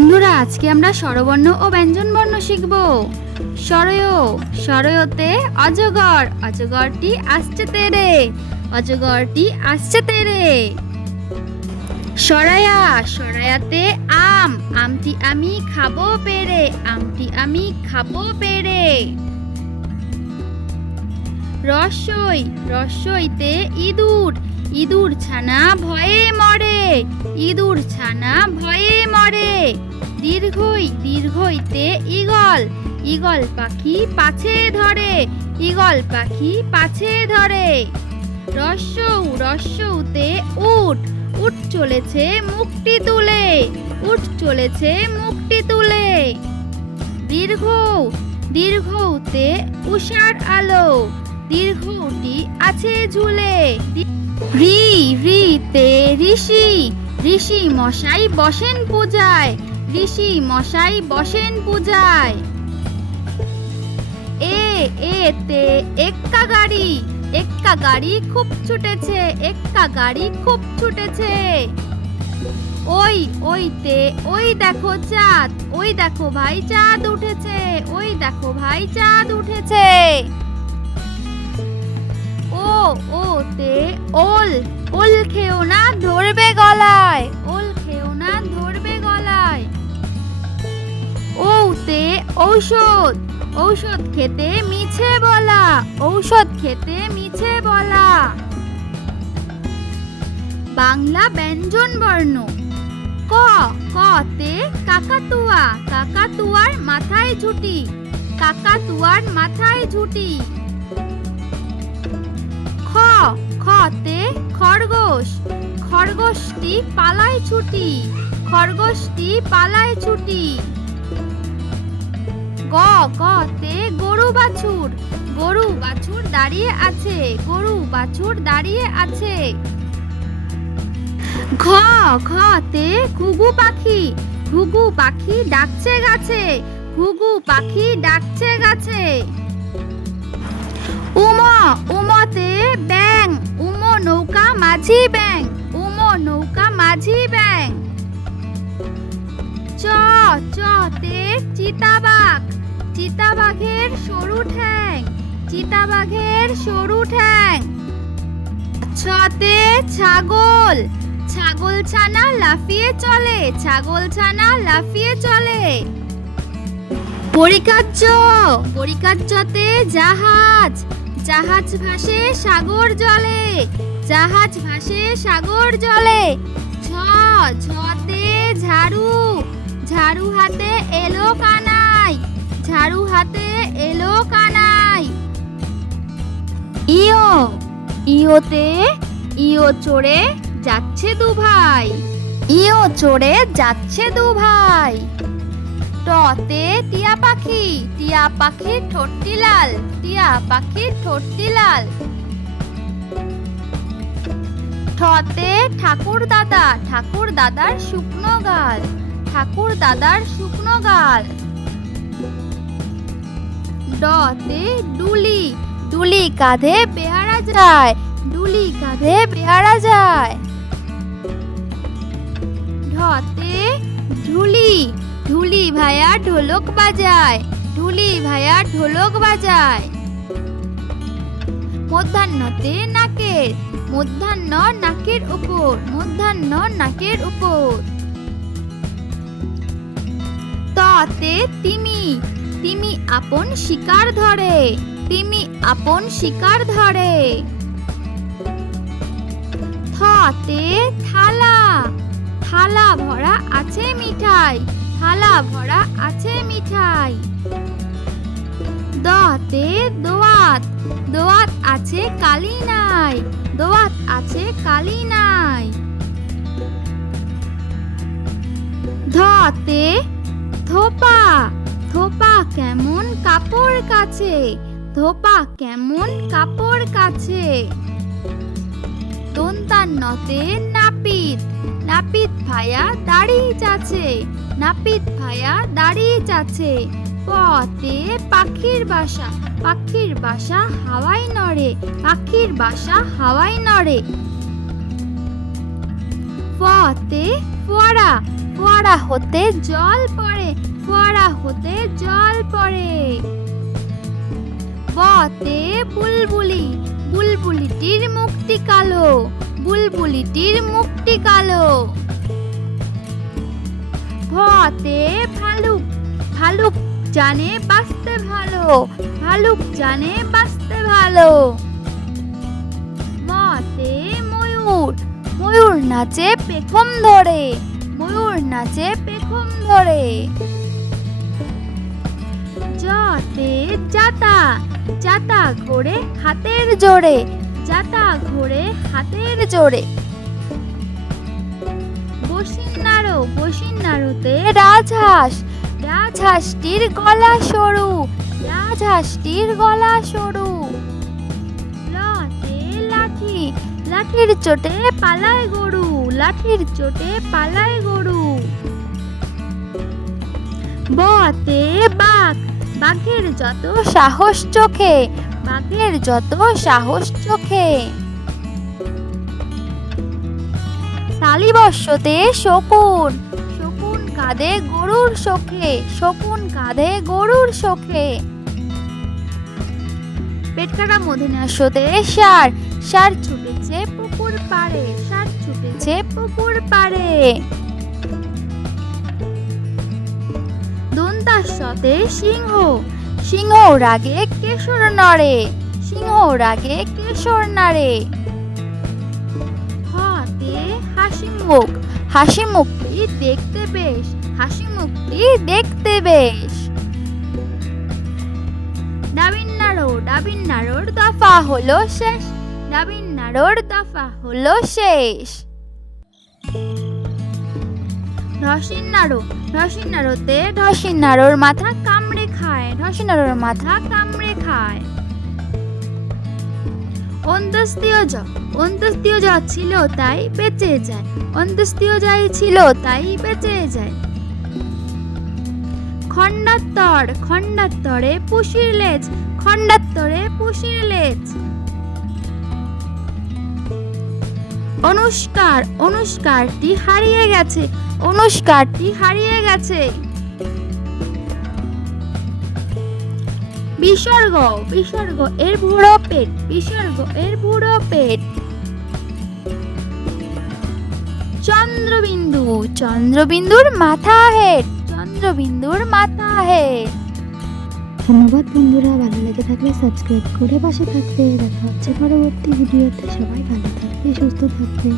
বন্ধুরা, আজকে আমরা স্বরবর্ণ ও ব্যঞ্জনবর্ণ শিখব। স্বরয়, স্বরয়তে অজগর, অজগরটি আসছে তেরে, অজগরটি আসছে তেরে। সরায়া, সরায়াতে আম, আমটি আমি খাবো পেরে, আমটি আমি খাবো পেরে। রস্যই, রস্যইতে ইঁদুর, ইঁদুর ছানা ভয়ে মরে, ইঁদুর ছানা ভয়ে মরে। দীর্ঘই, দীর্ঘইতে ঈগল, ঈগল পাখি পাছে ধরে, ঈগল পাখি পাছে ধরে। রস্যৌ, রস্যৌতে উট, উট চলেছে মুখটি তুলে, উট চলেছে মুখটি তুলে। দীর্ঘ, দীর্ঘতে উষার আলো, দীর্ঘটি আছে ঝুলে। রি, রিতে ঋষি, ঋষি মশাই বসেন পূজায়, ঋষি মশাই বসেন পূজায়। এ, এতে এক্কা গাড়ি, এক্কা গাড়ি খুব ছুটেছে, এক্কা গাড়ি খুব ছুটেছে। ওই, ওইতে ওই দেখো চাঁদ, ওই দেখো ভাই চাঁদ উঠেছে, ওই দেখো ভাই চাঁদ উঠেছে। ও, ওতে ওল, ওল খেও না ধরবে গলায়, ওল খেও না ধরবে গলায়। ওতে ঔষধ, ঔষধ খেতে মিছে বলা, ঔষধ খেতে মিছে বলা। বাংলা ব্যঞ্জন বর্ণ। ক, কতে কাকাতুয়া, কাকাতুয়ার মাথায় ঝুঁটি, কাকাতুয়ার মাথায় ঝুঁটি। খ, খতে খরগোশ, খরগোশটি পালায় ছুটি, খরগোশটি পালায় ছুটি। গ, গতে গরু বাছুর, গরু বাছুর দাঁড়িয়ে আছে, গরু বাছুর দাঁড়িয়ে আছে। ঘ, ঘতে ঘুঘু পাখি, ঘুঘু পাখি ডাকছে গাছে, ঘুঘু পাখি ডাকছে গাছে। উম, উমতে ব্যাং, উম নৌকা মাঝি ব্যাং, উম নৌকা মাঝি ব্যাং। চ, চতে চিতাবাঘ, চিতাবাঘের সরু ঠ্যাং, চিতাবাঘের সরু ঠ্যাং। ছতে ছাগল, ছাগল ছানা লাফিয়ে চলে, ছাগল ছানা লাফিয়ে চলে। পরিকার্য, পরিকার্যতে জাহাজ, জাহাজ ভাসে সাগর জলে, জাহাজ ভাসে সাগর জলে। ঝ, ঝতে ঝাড়ু, ঝাড়ু হাতে এলো কানাই, ঝাড়ু হাতে এলো কানাই। ইয়, ইয়তে ইয় চড়ে যাচ্ছে দু ভাই, ইয় চড়ে যাচ্ছে দু ভাই। টতে টিয়া পাখি, টিয়া পাখির ঠোঁটটি লাল, টিয়া পাখির ঠোঁটটি লাল। ঠতে ঠাকুর দাদা, ঠাকুর দাদার শুকনো গাল, ঠাকুর দাদার শুকনো গাল। ডতে ডুলি, ডুলি কাঁধে বেহারা যায়, ডুলি কাঁধে বেহারা যায়। ঢতে ঢুলি, ঢুলি ভাইয়া ঢোলক বাজায়, ঢুলি ভাইয়া ঢোলক বাজায়। মধ্যাহ্নতে নাকের, মধ্যাহ্ন নাকের উপর, মধ্যাহ্ন নাকের উপর। ততে তিমি, তিমি আপন শিকার ধরে, তিমি আপন শিকার ধরে। থতে থালা, থালা ভরা আছে মিঠাই, থালা ভরা আছে মিঠাই। দতে দোয়াত, দোয়াত আছে কালি নাই, দোয়াত আছে কালি নাই। ধতে ধোপা, ধোপা কেমন কাপড় কাছে, ধোপা কেমন কাপড় কাছে। দন্তান্নতে নাপিত, নাপিত ভাইয়া দাঁড়িয়ে যাচ্ছে, নাপিত ভাইয়া দাঁড়িয়ে যাচ্ছে। পতে পাখির বাসা, পাখির বাসা হাওয়ায় নড়ে, পাখির বাসা হাওয়ায় নড়ে। ফতে ফোয়ারা, ফোয়ারা হতে জল পড়ে, ফোয়ারা হতে জল পড়ে। বতে বুলবুলি, বুলবুলিটির মুখটি কালো, বুলবুলিটির মুখটি কালো। ভতে ভালুক, ভালুক জানে বাঁচতে ভালো, ভালুক জানে বাঁচতে ভালো। মতে ময়ূর, ময়ূর নাচে পেখম ধরে, ময়ূর নাচে পেখম ধরে। জতে জাতা, জাতা ঘোরে হাতের জোরে, জাতা ঘোরে হাতের জোরে। বসিন্নাড়ো, বসিন্নাড়োতে রাজহাঁস, রাজহাঁসটির গলা সরু, রাজহাঁসটির গলা সরু। লতে লাঠি, লাঠির চোটে পালায় গরু, লাঠির চোটে পালায় গরু। বতে বাঘ, বাঘের যত সাহস চোখে, বাঘের যত সাহস চোখে। তালিবর্ষতে শকুন, শকুন কাঁধে গরুর শোকে, শকুন কাঁধে গরুর শোকে। পেটকাটা মধিনাস্যতে ষাঁড়, ষাঁড় ছুটেছে পুকুর পাড়ে, ষাঁড় ছুটেছে পুকুর পাড়ে। দন্তাস্যতে সিংহ, সিংহ রাগে কেশর নড়ে, সিংহ রাগে কেশর নাড়ে। হতে হাসি মুখ, হাসি মুখটি দেখতে বেশ, হাসি মুখটি দেখতে বেশ। ডাবিন্নাড়ো, ডাবিন্নাড়োর দফা হলো শেষ, ডাবিন্নাড়োর দফা হলো শেষ। ঢসিন্নাড়ো, ঢসিন্নাড়োতে ঢসিন্নাড়োর মাথা কামড়ে খায়, ঢসিন্নাড়োর মাথা কামড়ে খায়। অন্তস্তীয় জ, অন্তস্তীয় জ ছিল তাই বেঁচে যায়, অন্তস্তীয় যাই ছিল তাই বেঁচে যায়। খণ্ডাত্তর, খণ্ডাত্তরে পুষির লেজ, খণ্ডাত্তরে পুষির লেজ। অনুষ্কার, অনুষ্কারটি হারিয়ে গেছে, অনুষ্কারটি হারিয়ে গেছে। বিসর্গ, বিসর্গ এর বুড়ো পেট, বিসর্গ এর বুড়ো পেট। চন্দ্রবিন্দু, চন্দ্রবিন্দুর মাথা হেট, চন্দ্রবিন্দুর মাথা হেট। ধন্যবাদ বন্ধুরা, ভালো লেগে থাকলে সাবস্ক্রাইব করে পাশে থাকবে। দেখা হচ্ছে পরবর্তী ভিডিওতে। সবাই ভালো থাকবে, সুস্থ থাকবে।